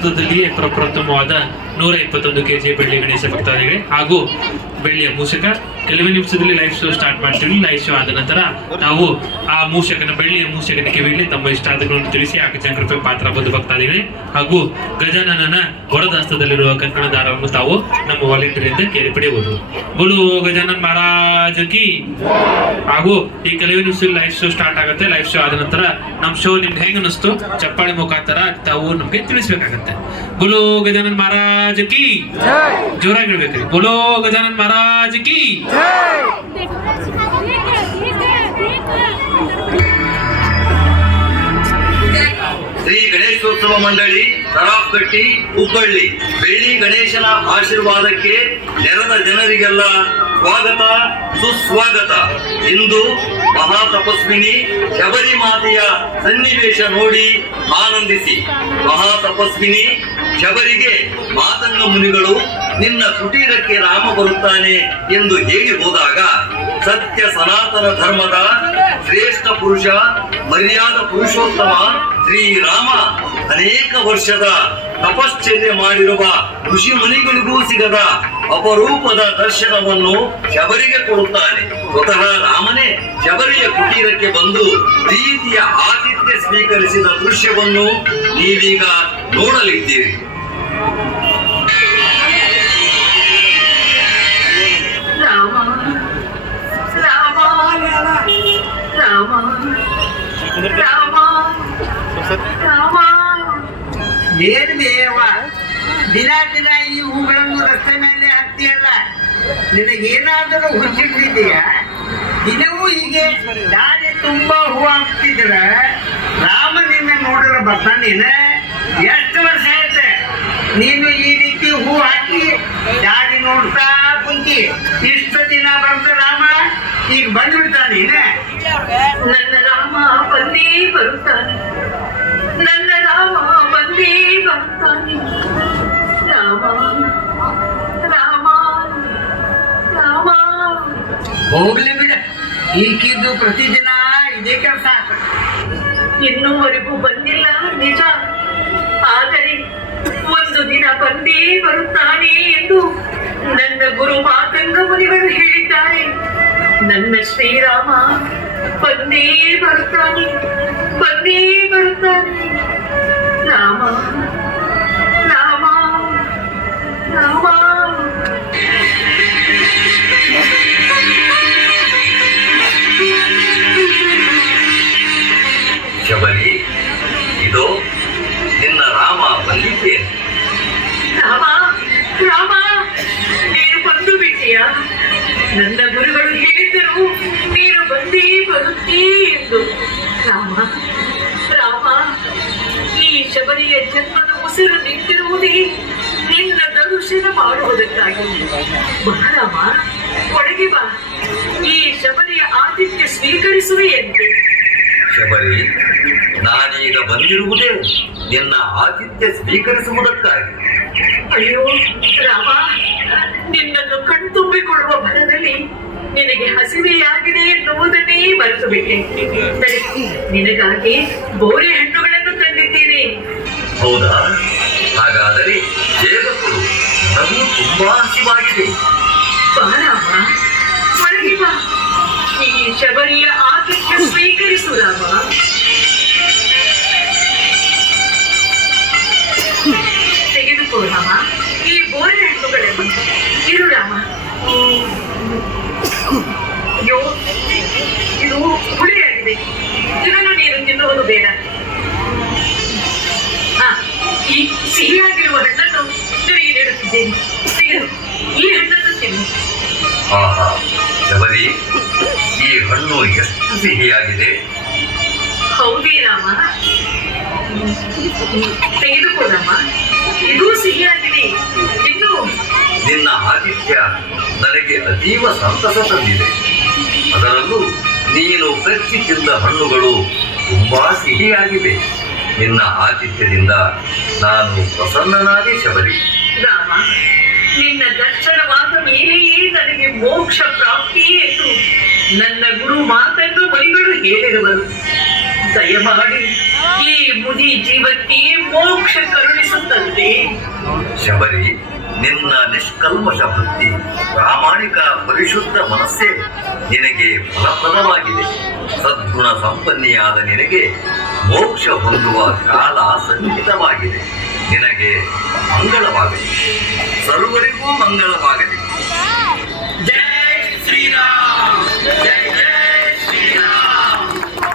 ಭಾರತದಲ್ಲಿಯೇ ಪ್ರಪ್ರಥಮವಾದ 121 kg ಬೆಳ್ಳಿ ಗಣೇಶ ಭಕ್ತಾದಿಗಳೇ, ಹಾಗೂ ಬೆಳ್ಳಿಯ ಮೂಷಕ. ಕೆಲವೇ ನಿಮಿಷದಲ್ಲಿ ಲೈವ್ ಶೋ ಸ್ಟಾರ್ಟ್ ಮಾಡ್ತೀವಿ. ಲೈವ್ ಶೋ ಆದ ನಂತರ ನಾವು ಆ ಬೆಳ್ಳಿಯ ಮೂಷಕನ ಕಿವಿಯಲ್ಲಿ ತಮ್ಮ ಇಷ್ಟಾರ್ಥಗಳನ್ನು ತಿಳಿಸಿ ಆಕರ್ಷಣ ಕೃಪೆ ಪಾತ್ರರಾಗಬಹುದು ಭಕ್ತಾದಿಗಳೇ. ಹಾಗೂ ಗಜಾನನ ಹೊರದಾಸ್ತದಲ್ಲಿರುವ ಕಂಕಣ ದಾರವನ್ನು ತಾವು ನಮ್ಮ ವಾಲಂಟಿಯರ್ ಇಂದ ಕೇಳಿ ಪಡೆಯಬಹುದು. ಬೋಲು ಗಜಾನನ್ ಮಹಾರಾಜ್ ಕಿ. ಹಾಗೂ ಈ ಕೆಲವೇ ನಿಮಿಷದಲ್ಲಿ ಲೈವ್ ಶೋ ಸ್ಟಾರ್ಟ್ ಆಗುತ್ತೆ. ಲೈವ್ ಶೋ ಆದ ನಂತರ ನಮ್ಮ ಶೋ ನಿಮ್ಗೆ ಹೆಂಗ್ ಅನಿಸ್ತು ಚಪ್ಪಾಳೆ ಮುಖಾಂತರ ತಾವು ನಮ್ಗೆ ತಿಳಿಸ್ಬೇಕಾಗತ್ತೆ. ಬೋಲೋ ಗಜಾನನ್ ಮಹಾರಾಜ್ ಕಿ. ಜೋರಾಗಿ ಹೇಳ್ಬೇಕ್ರಿ. ಬೋಲೋ ಗಜಾನನ್ ಮಹಾರಾಜ್ ಕಿ. ಶ್ರೀ ಗಣೇಶೋತ್ಸವ ಮಂಡಳಿ ತರಾಫ್ಗಟ್ಟಿ ಹುಬ್ಬಳ್ಳಿ ಬೆಳ್ಳಿ ಗಣೇಶನ ಆಶೀರ್ವಾದಕ್ಕೆ ನೆರೆದ ಜನರಿಗೆಲ್ಲ ಸ್ವಾಗತ ಸುಸ್ವಾಗತ. ಇಂದು ಮಹಾ ತಪಸ್ವಿನಿ ಶಬರಿ ಮಾತೆಯ ಸನ್ನಿವೇಶ ನೋಡಿ ಆನಂದಿಸಿ. ಮಹಾ ತಪಸ್ವಿನಿ ಶಬರಿಗೆ ಮಾತಂಗ ಮುನಿಗಳು ನಿನ್ನ ಕುಟೀರಕ್ಕೆ ರಾಮ ಬರುತ್ತಾನೆ ಎಂದು ಹೇಳಿ ಹೋದಾಗ ಸತ್ಯ ಸನಾತನ ಧರ್ಮದ ಶ್ರೇಷ್ಠ ಪುರುಷ ಮರ್ಯಾದ ಪುರುಷೋತ್ತಮ ಶ್ರೀರಾಮ ಅನೇಕ ವರ್ಷದ ತಪಶ್ಚರ್ಯ ಮಾಡಿರುವ ಋಷಿ ಮುನಿಗಳಿಗೂ ಸಿಗದ ಅಪರೂಪದ ದರ್ಶನವನ್ನು ಶಬರಿಗೆ ಕೊಡುತ್ತಾನೆ. ಸ್ವತಃ ರಾಮನೇ ಶಬರಿಯ ಕುಟೀರಕ್ಕೆ ಬಂದು ಪ್ರೀತಿಯ ಆತಿಥ್ಯ ಸ್ವೀಕರಿಸಿದ ದೃಶ್ಯವನ್ನು ನೀವೀಗ ನೋಡಲಿದ್ದೀರಿ. ಏನ್ ಬೇವ ದಿನ ದಿನ ಈ ಹೂಗಳನ್ನು ರಸ್ತೆ ಮೇಲೆ ಹಾಕ್ತೀಯಲ್ಲ, ನಿನಗೇನಾದರೂ ಹುಚ್ಚಿಟ್ಟಿದೆಯ? ದಿನವೂ ಹೀಗೆ ದಾರಿ ತುಂಬಾ ಹೂ ಹಾಕ್ತಿದ್ರ ರಾಮ ನಿನ್ನ ನೋಡಲು ಬರ್ತಾನೇನ? ಎಷ್ಟು ವರ್ಷ ಆಯ್ತೆ ನೀನು ಈ ರೀತಿ ಹೂ ಹಾಕಿ ದಾರಿ ನೋಡ್ತಾ ಕುಂತಿ? ಇಷ್ಟು ದಿನ ಬಂದ ರಾಮ ಈಗ ಬಂದ್ಬಿಡ್ತಾನೇನ? ನನ್ನ ರಾಮ ಬಂದೇ ಬರುತ್ತಾನೆ, ನನ್ನ ರಾಮ ಬಂದೇ ಬರುತ್ತಾನೆ. ರಾಮ ರಾಮ ರಾಮ. ಹೋಗ್ಲಿ ಬಿಡ, ಈಗಿದ್ದು ಪ್ರತಿದಿನ ಇದೇ ಕೆಲಸ. ಇನ್ನೂವರೆಗೂ ಬಂದಿಲ್ಲ ನಿಜ, ಆದರೆ ಒಂದು ದಿನ ಬಂದೇ ಬರುತ್ತಾನೆ ಎಂದು ನನ್ನ ಗುರು ಮಾತಂಗ ಮುನಿಗಳು ಹೇಳಿದ್ದಾರೆ. ನನ್ನ ಶ್ರೀರಾಮ ಬಂದೇ ಬರುತ್ತಾನೆ, ಬಂದೇ ಬರುತ್ತಾನೆ. ರಾಮ ರಾಮ ರಾಮ. ಶಬರಿ, ಇದು ನಿನ್ನ ರಾಮ ಬಂದಿದ್ದೇನೆ. ರಾಮ ರಾಮ, ನೀನು ಬಂದು ಬಿಟ್ಟಿಯಾ? ನನ್ನ ಗುರುಗಳು ಹೇಳಿದ್ದರು ನೀನು ಬಂದೇ ಬರುತ್ತೀ ಎಂದು. ರಾಮ ರಾಮ, ಈ ಶಬರಿಯ ಜನ್ಮದ ಉಸಿರು ನಿಂತಿರುವುದೇ ನಿನ್ನ ದರ್ಶನ ಮಾಡುವುದಕ್ಕಾಗಿ. ಬಾ ರಾಮ, ಒಳಗೆ ಬಾ, ಈ ಶಬರಿಯ ಆತಿಥ್ಯ ಸ್ವೀಕರಿಸುವೆಯಂತೆ. ಶಬರಿ, ನಾನೀಗ ಬಂದಿರುವುದೇ ನಿನ್ನ ಆತಿಥ್ಯ ಸ್ವೀಕರಿಸುವುದಕ್ಕಾಗಿ. ಅಯ್ಯೋ ರಾಮ, ನಿನ್ನನ್ನು ಕಣ್ತುಂಬಿಕೊಳ್ಳುವ ಭರದಲ್ಲಿ ನಿನಗೆ ಹಸಿವೆಯಾಗಿದೆ ಎನ್ನುವುದನ್ನೇ ಮರೆತು ಬಿಟ್ಟೆ. ಸರಿ, ನಿನಗಾಗಿ ಬೋರೆ ಹಣ್ಣುಗಳನ್ನು ತಂದಿದ್ದೀನಿ. ಹೌದಾ? ಹಾಗಾದರೆ ಬೇಗ ಕೊಡು, ನನಗೂ ತುಂಬಾ ಹಸಿವಾಗಿದೆ. ಬಾ ರಾಮ, ಒಳಗೆ ಬಾ, ಈ ಶಬರಿಯ ಆತಿಥ್ಯ ಸ್ವೀಕರಿಸು ರಾಮ. ತೆಗೆದುಕೋ ರಾಮ ಈ ಬೋರೆ ಹಣ್ಣುಗಳನ್ನು. ಇರು ರಾಮ. ಅಯ್ಯೋ, ಇದು ಹುಳಿಯಾಗಿದೆ, ಇದನ್ನು ನೀನು ತಿನ್ನುವುದು ಬೇಡ. ಈ ಸಿಹಿಯಾಗಿರುವ ಹಣ್ಣನ್ನು ನಿನಗೆ ನೀಡುತ್ತಿದ್ದೇನೆ, ತೆಗೆದು ಈ ಹಣ್ಣನ್ನು ತಿನ್ನು. ಆಹಾ ಶಬರಿ, ಈ ಹಣ್ಣು ಎಷ್ಟು ಸಿಹಿಯಾಗಿದೆ. ಹೌದೇ ರಾಮ, ತೆಗೆದುಕೋ ರಾಮ, ಇದೂ ಸಿಹಿಯಾಗಿದೆ, ಇನ್ನು. ನಿನ್ನ ಆತಿಥ್ಯ ನನಗೆ ಅತೀವ ಸಂತಸ ತಂದಿದೆ. ಅದರಲ್ಲೂ ನೀನು ಕಚ್ಚಿ ತಿಂದ ಹಣ್ಣುಗಳು ತುಂಬಾ ಸಿಹಿಯಾಗಿವೆ. ನಿನ್ನ ಆತಿಥ್ಯದಿಂದ ನಾನು ಪ್ರಸನ್ನನಾದೆ ಶಬರಿ. ರಾಮ, ನಿನ್ನ ದರ್ಶನವಾದ ಮೇಲೆಯೇ ನನಗೆ ಮೋಕ್ಷ ಪ್ರಾಪ್ತಿ ಎಂದು ನನ್ನ ಗುರು ಮಾತಂಗ ಮುನಿಗಳು ಹೇಳಿರುವರು. ದಯಮಾಡಿ ಈ ಮುದಿ ಜೀವಕ್ಕೆ ಮೋಕ್ಷ ಕರುಣಿಸುತ್ತಂತೆ. ಶಬರಿ, ನಿನ್ನ ನಿಷ್ಕಲ್ಮಶ ವೃತ್ತಿ, ಪ್ರಾಮಾಣಿಕ ಪರಿಶುದ್ಧ ಮನಸ್ಸೇ ನಿನಗೆ ಫಲಪ್ರದವಾಗಿದೆ. ಸದ್ಗುಣ ಸಂಪನ್ನಿಯಾದ ನಿನಗೆ ಮೋಕ್ಷ ಹೊಂದುವ ಕಾಲ ಸನ್ನಿಹಿತವಾಗಿದೆ. ನಿನಗೆ ಮಂಗಳವಾಗಲಿ, ಸರ್ವರಿಗೂ ಮಂಗಳವಾಗಲಿ.